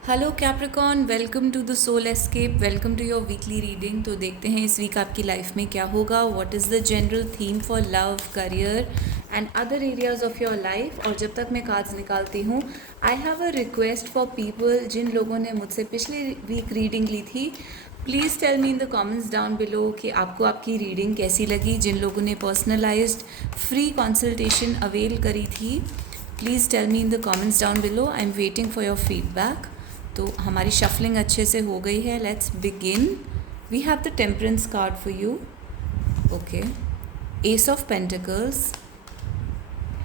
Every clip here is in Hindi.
Hello Capricorn, welcome to the soul escape, welcome to your weekly reading. तो देखते हैं इस वीक आपकी लाइफ में क्या होगा। What is the general theme for love, career and other areas of your life. और जब तक मैं कार्ड्स निकालती हूँ, I have a request for people जिन लोगों ने मुझसे पिछले वीक रीडिंग ली थी। Please tell me in the comments down below कि आपको आपकी रीडिंग कैसी लगी। जिन लोगों ने पर्सनलाइज्ड फ्री कंसल्टेशन अवेल करी थी, please tell me in the comments down below. I am waiting for your feedback. तो हमारी शफलिंग अच्छे से हो गई है। Let's begin. We have the temperance card for you. Okay, ace of pentacles,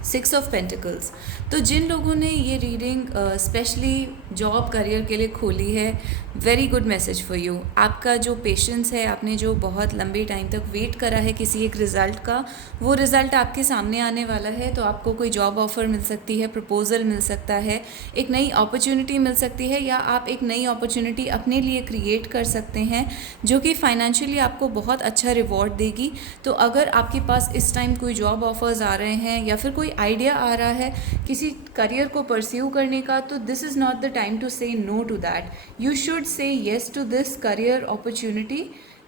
6 of pentacles. तो जिन लोगों ने ये रीडिंग स्पेशली जॉब करियर के लिए खोली है, very good message for you. आपका जो पेशेंस है, आपने जो बहुत लंबे टाइम तक वेट करा है किसी एक रिज़ल्ट का, वो रिज़ल्ट आपके सामने आने वाला है। तो आपको कोई जॉब ऑफ़र मिल सकती है, प्रपोज़ल मिल सकता है, एक नई अपॉर्चुनिटी मिल सकती है, या आप एक नई अपॉर्चुनिटी अपने लिए क्रिएट कर सकते हैं जो कि फाइनेंशियली आपको बहुत अच्छा रिवॉर्ड देगी। तो अगर आपके पास इस टाइम कोई जॉब ऑफ़र्स आ रहे हैं या फिर कोई आइडिया आ रहा है किसी करियर को परस्यू करने का, तो this is not the time to say no to that. You should say yes to this career opportunity.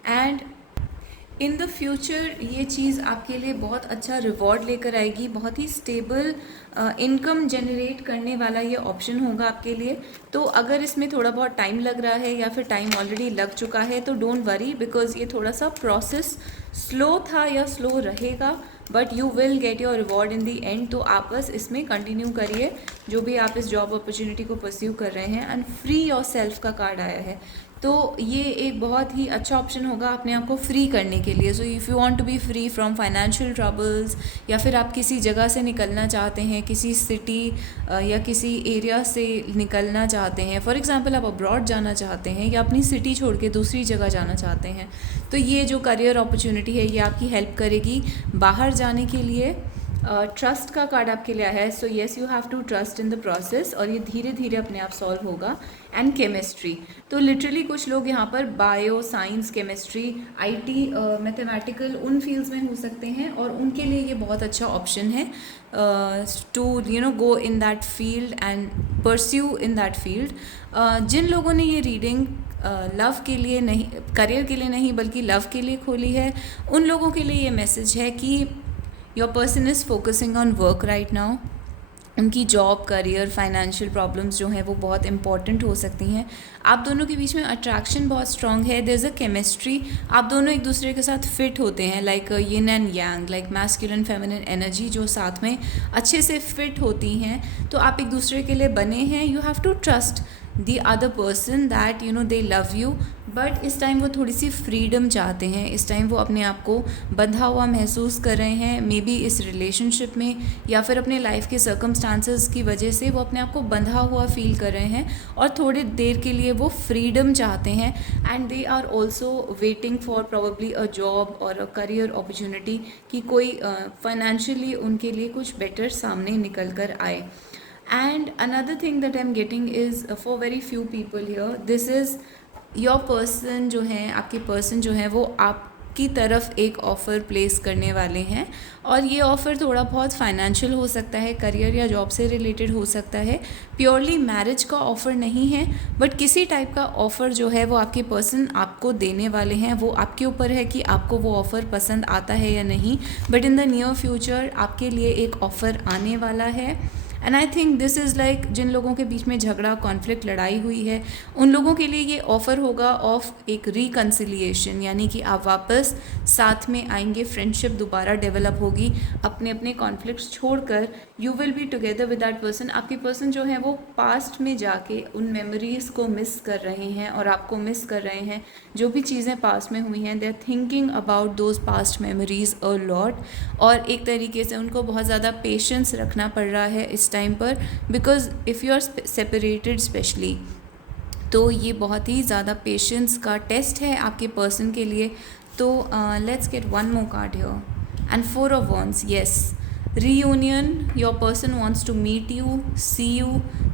And in the future ये चीज़ आपके लिए बहुत अच्छा रिवॉर्ड लेकर आएगी। बहुत ही स्टेबल इनकम जनरेट करने वाला ये ऑप्शन होगा आपके लिए। तो अगर इसमें थोड़ा बहुत टाइम लग रहा है या फिर टाइम ऑलरेडी लग चुका है, तो डोंट वरी, बिकॉज ये थोड़ा सा प्रोसेस स्लो था या स्लो रहेगा, but you will get your reward in the and. तो आप बस इसमें कंटिन्यू करिए जो भी आप इस जॉब अपॉर्चुनिटी को परस्यू कर रहे हैं। एंड फ्री योर सेल्फ का कार्ड आया है, तो ये एक बहुत ही अच्छा ऑप्शन होगा अपने आप को फ्री करने के लिए। So if you want to be free from financial troubles, या फिर आप किसी जगह से निकलना चाहते हैं, किसी सिटी या किसी एरिया से निकलना चाहते हैं, फॉर एग्जांपल आप अब्रॉड जाना चाहते हैं या अपनी सिटी छोड़ के दूसरी जगह जाना चाहते हैं, तो ये जो करियर अपॉर्चुनिटी है ये आपकी हेल्प करेगी बाहर जाने के लिए। ट्रस्ट का कार्ड आपके लिए आया है। So yes, you have to trust in the process, और ये धीरे धीरे अपने आप सॉल्व होगा। एंड केमिस्ट्री, तो लिटरली कुछ लोग यहाँ पर bio, science, chemistry, IT, mathematical उन फील्ड्स में हो सकते हैं, और उनके लिए ये बहुत अच्छा ऑप्शन है to go in that field and pursue in that field. जिन लोगों ने ये रीडिंग लव के लिए नहीं, करियर के लिए नहीं, बल्कि लव के लिए खोली है, उन लोगों के लिए ये मैसेज है कि your person is focusing on work right now. उनकी जॉब, करियर, फाइनेंशियल प्रॉब्लम्स जो हैं वो बहुत इंपॉर्टेंट हो सकती हैं। आप दोनों के बीच में अट्रैक्शन बहुत स्ट्रॉन्ग है, देयर इज़ अ केमिस्ट्री। आप दोनों एक दूसरे के साथ फिट होते हैं, like yin and yang, like masculine feminine energy जो साथ में अच्छे से फिट होती हैं। तो आप एक दूसरे के लिए बने हैं। You have to trust the other person that they love you, but this time वो थोड़ी सी फ्रीडम चाहते हैं। इस टाइम वो अपने आप को बंधा हुआ महसूस कर रहे हैं, मे बी इस रिलेशनशिप में या फिर अपने लाइफ के सर्कमस्टांसेस की वजह से वो अपने आप को बंधा हुआ फील कर रहे हैं, और थोड़ी देर के लिए वो फ्रीडम चाहते हैं। And they are also waiting for probably a job और अ करियर अपॉर्चुनिटी, कि कोई फाइनेंशियली उनके लिए कुछ बेटर सामने निकल कर आए। And another thing that I'm getting is for very few people here, this is your person जो है, आपके पर्सन जो है वो आपकी तरफ एक ऑफ़र प्लेस करने वाले हैं, और ये ऑफ़र थोड़ा बहुत फाइनेंशियल हो सकता है, करियर या जॉब से रिलेटेड हो सकता है, प्योरली मैरिज का ऑफ़र नहीं है, बट किसी टाइप का ऑफ़र जो है वो आपके पर्सन आपको देने वाले हैं। वो आपके ऊपर है कि आपको वो ऑफ़र पसंद आता है या नहीं, but in the near future आपके लिए एक ऑफ़र आने वाला है। And I think this is like जिन लोगों के बीच में झगड़ा, कॉन्फ्लिक्ट, लड़ाई हुई है, उन लोगों के लिए ये ऑफ़र होगा ऑफ एक रिकन्सिलिएशन, यानी कि आप वापस साथ में आएंगे, फ्रेंडशिप दोबारा डेवलप होगी। अपने अपने कॉन्फ्लिक्ट्स छोड़कर you will be together with that person. आपके पर्सन जो है वो पास्ट में जाके उन मेमोरीज़ को मिस कर रहे हैं, और आपको मिस कर रहे हैं। जो भी चीज़ें पास्ट में हुई हैं, they are thinking about those past memories a lot, और एक तरीके से उनको बहुत ज़्यादा पेशेंस रखना पड़ रहा है इस टाइम पर, because if you are separated specially, तो ये बहुत ही ज़्यादा पेशेंस का टेस्ट है आपके पर्सन के लिए। तो let's get one more card here, and 4 of Wands, yes, reunion. Your person wants to meet you, see you,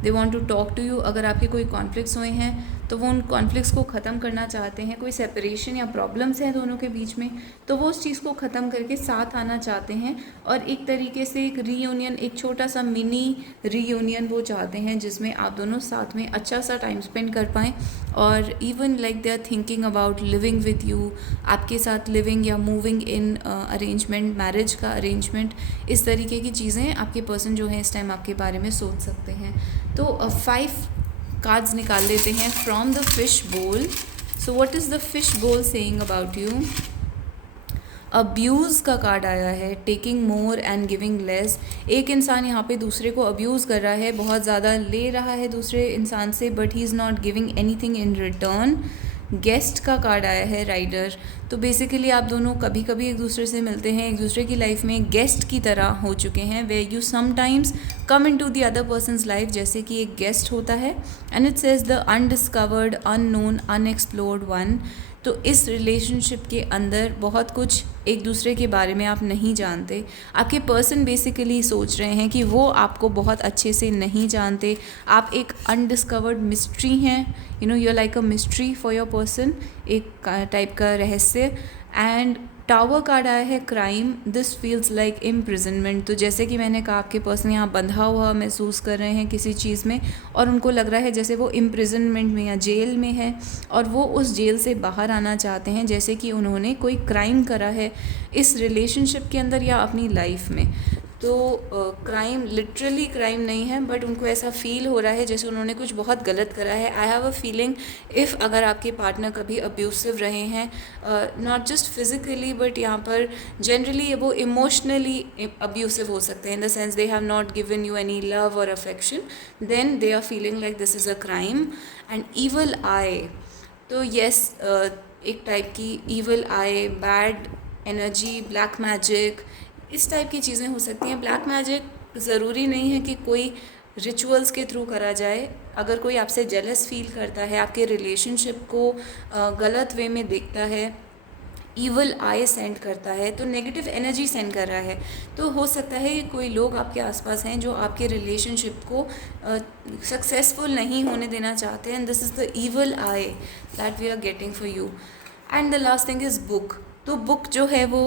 they want to talk to you. अगर आपके कोई कॉन्फ्लिक्ट्स हुए हैं तो वो उन कॉन्फ्लिक्ट्स को ख़त्म करना चाहते हैं, कोई सेपरेशन या प्रॉब्लम्स हैं दोनों के बीच में तो वो उस चीज़ को ख़त्म करके साथ आना चाहते हैं और एक तरीके से एक रीयूनियन, एक छोटा सा मिनी रीयूनियन वो चाहते हैं जिसमें आप दोनों साथ में अच्छा सा टाइम स्पेंड कर पाएँ और even like they are thinking about living with you, आपके साथ लिविंग या मूविंग इन अरेंजमेंट, मैरिज का अरेंजमेंट, इस तरीके की चीज़ें आपके पर्सन जो हैं इस टाइम आपके बारे में सोच सकते हैं। तो 5 कार्ड्स निकाल लेते हैं फ्रॉम द फिश बोल। So what is the fish बोल सेइंग अबाउट यू? अब्यूज़ का कार्ड आया है, taking more and giving less. एक इंसान यहाँ पे दूसरे को अब्यूज़ कर रहा है, बहुत ज़्यादा ले रहा है दूसरे इंसान से, but he is not giving anything in return. Guest का कार्ड आया है, राइडर। तो बेसिकली आप दोनों कभी कभी एक दूसरे से मिलते हैं, एक दूसरे की लाइफ में गेस्ट की तरह हो चुके हैं, way you sometimes come in to the other person's life, जैसे कि एक गेस्ट होता है। And it says the undiscovered, unknown, unexplored one. तो इस रिलेशनशिप के अंदर बहुत कुछ एक दूसरे के बारे में आप नहीं जानते। आपके पर्सन बेसिकली सोच रहे हैं कि वो आपको बहुत अच्छे से नहीं जानते, आप एक अनडिस्कवर्ड मिस्ट्री हैं, you know, you are like a mystery for your person, एक टाइप का रहस्य। एंड टावर कार्ड आया है, crime, this feels like imprisonment. तो जैसे कि मैंने कहा आपके पर्सन यहाँ बंधा हुआ महसूस कर रहे हैं किसी चीज़ में और उनको लग रहा है जैसे वो इम्प्रिजनमेंट में या जेल में है और वो उस जेल से बाहर आना चाहते हैं, जैसे कि उन्होंने कोई क्राइम करा है इस रिलेशनशिप के अंदर या अपनी लाइफ में। तो क्राइम लिटरली क्राइम नहीं है, बट उनको ऐसा फील हो रहा है जैसे उन्होंने कुछ बहुत गलत करा है। आई हैव अ फीलिंग इफ़ अगर आपके पार्टनर कभी अब्यूसिव रहे हैं, नॉट जस्ट फिज़िकली बट यहाँ पर जनरली वो इमोशनली अब्यूसिव हो सकते हैं, in the sense they have not given you any love और affection, then they are feeling like this is a crime. And evil eye, तो येस, एक टाइप की evil eye, bad energy, black magic, इस टाइप की चीज़ें हो सकती हैं। ब्लैक मैजिक ज़रूरी नहीं है कि कोई रिचुअल्स के थ्रू करा जाए। अगर कोई आपसे जेलस फील करता है, आपके रिलेशनशिप को गलत वे में देखता है, ईवल आई सेंड करता है, तो नेगेटिव एनर्जी सेंड कर रहा है, तो हो सकता है कि कोई लोग आपके आसपास हैं जो आपके रिलेशनशिप को सक्सेसफुल नहीं होने देना चाहते हैं। And this is the evil eye that we are getting for you. And the last thing is book. तो बुक जो है वो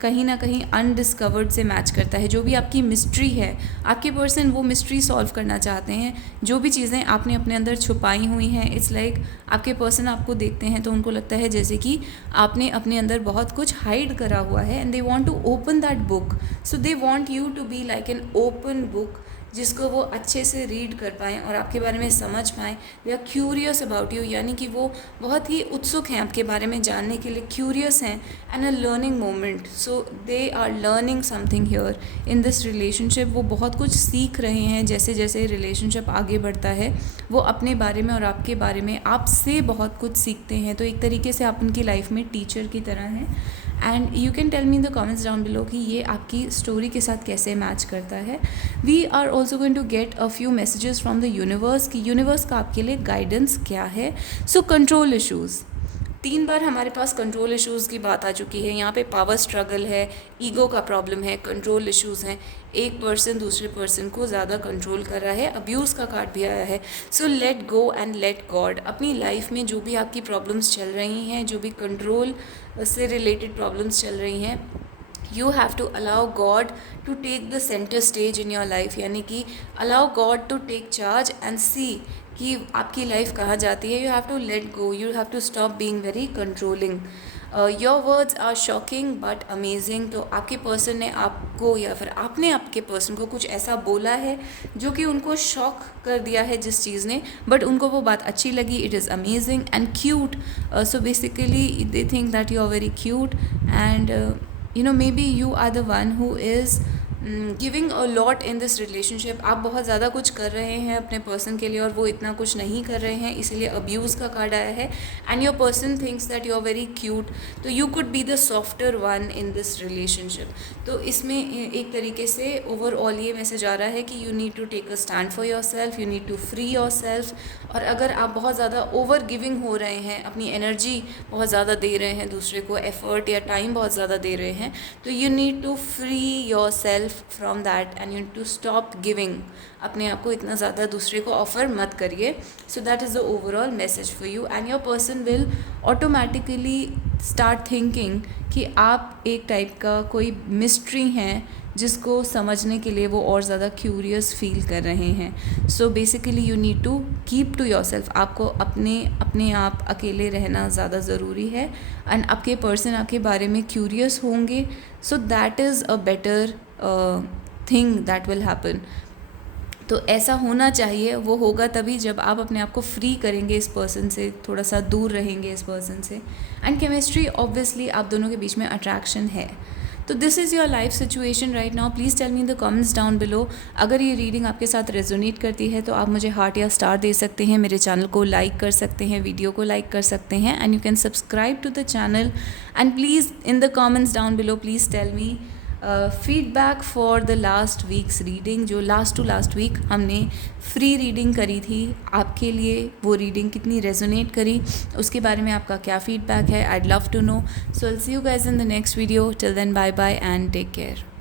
कहीं ना कहीं अनडिस्कवर्ड से मैच करता है। जो भी आपकी मिस्ट्री है, आपके पर्सन वो मिस्ट्री सॉल्व करना चाहते हैं, जो भी चीज़ें आपने अपने अंदर छुपाई हुई हैं। इट्स लाइक आपके पर्सन आपको देखते हैं तो उनको लगता है जैसे कि आपने अपने अंदर बहुत कुछ हाइड करा हुआ है, and they want to open that book. So they want you to be like an open book जिसको वो अच्छे से रीड कर पाएँ और आपके बारे में समझ पाएँ। They are curious about you, यानी कि वो बहुत ही उत्सुक हैं आपके बारे में जानने के लिए, क्यूरियस हैं, and a learning moment. So they are learning something here in this relationship. वो बहुत कुछ सीख रहे हैं, जैसे जैसे रिलेशनशिप आगे बढ़ता है वो अपने बारे में और आपके बारे में आपसे बहुत कुछ सीखते हैं। तो एक तरीके से आप उनकी लाइफ में टीचर की तरह हैं। And you can tell me in the comments down below कि ये आपकी स्टोरी के साथ कैसे मैच करता है। We are also going to get a few messages from the universe कि यूनिवर्स का आपके लिए गाइडेंस क्या है। सो कंट्रोल इशूज़, 3 बार हमारे पास कंट्रोल इश्यूज़ की बात आ चुकी है। यहाँ पे पावर स्ट्रगल है, ईगो का प्रॉब्लम है, कंट्रोल इश्यूज़ हैं, एक पर्सन दूसरे पर्सन को ज़्यादा कंट्रोल कर रहा है, अब्यूज़ का कार्ड भी आया है। So let go and let God. अपनी लाइफ में जो भी आपकी प्रॉब्लम्स चल रही हैं, जो भी कंट्रोल से रिलेटेड प्रॉब्लम्स चल रही हैं, you have to allow God to take the centre stage in your life, यानी कि allow God to take charge and see कि आपकी लाइफ कहाँ जाती है। You have to let go, you have to stop being very controlling. Your words are shocking but amazing. तो आपके पर्सन ने आपको या फिर आपने आपके पर्सन को कुछ ऐसा बोला है जो कि उनको शॉक कर दिया है जिस चीज़ ने, बट उनको वो बात अच्छी लगी। It is amazing and cute. So basically they think that you are very cute and you know, maybe you are the one who is giving a lot in this relationship. आप बहुत ज़्यादा कुछ कर रहे हैं अपने पर्सन के लिए और वो इतना कुछ नहीं कर रहे हैं, इसीलिए अब्यूज़ का कार्ड आया है। And your person thinks that you are very cute, तो you could be the softer one in this relationship. तो इसमें एक तरीके से ओवरऑल ये मैसेज आ रहा है कि you need to take a stand for your self, you need to free your self और अगर आप बहुत ज़्यादा ओवर गिविंग हो रहे हैं, अपनी एनर्जी बहुत ज़्यादा दे रहे हैं दूसरे को, एफर्ट या टाइम बहुत ज़्यादा दे रहे हैं, तो you need to free your self from that and you need to stop giving. अपने आप को इतना ज़्यादा दूसरे को ऑफ़र मत करिए। So that is the overall message for you and your person will automatically start thinking कि आप एक टाइप का कोई मिस्ट्री हैं जिसको समझने के लिए वो और ज़्यादा क्यूरियस फील कर रहे हैं। So basically you need to keep to yourself. आपको अपने आप अकेले रहना ज़्यादा ज़रूरी है एंड आपके पर्सन आपके बारे में क्यूरियस होंगे। So that is a better thing that will happen. तो ऐसा होना चाहिए, वो होगा तभी जब आप अपने आप को फ्री करेंगे इस पर्सन से, थोड़ा सा दूर रहेंगे इस पर्सन से। एंड केमिस्ट्री ऑब्वियसली आप दोनों के बीच में अट्रैक्शन है। तो this is your life situation right now. Please tell me in the comments down below. अगर ये रीडिंग आपके साथ रेजोनेट करती है तो आप मुझे हार्ट या स्टार दे सकते हैं, मेरे चैनल को लाइक कर सकते हैं, वीडियो को लाइक कर सकते हैं and you can subscribe to the channel. And please in the comments down below please tell me feedback for the last week's reading. जो लास्ट टू लास्ट वीक हमने फ्री रीडिंग करी थी, आपके लिए वो रीडिंग कितनी रेजोनेट करी, उसके बारे में आपका क्या फीडबैक है, I'd love to know. So I'll see you guys in the next video. Till then, bye bye and take care.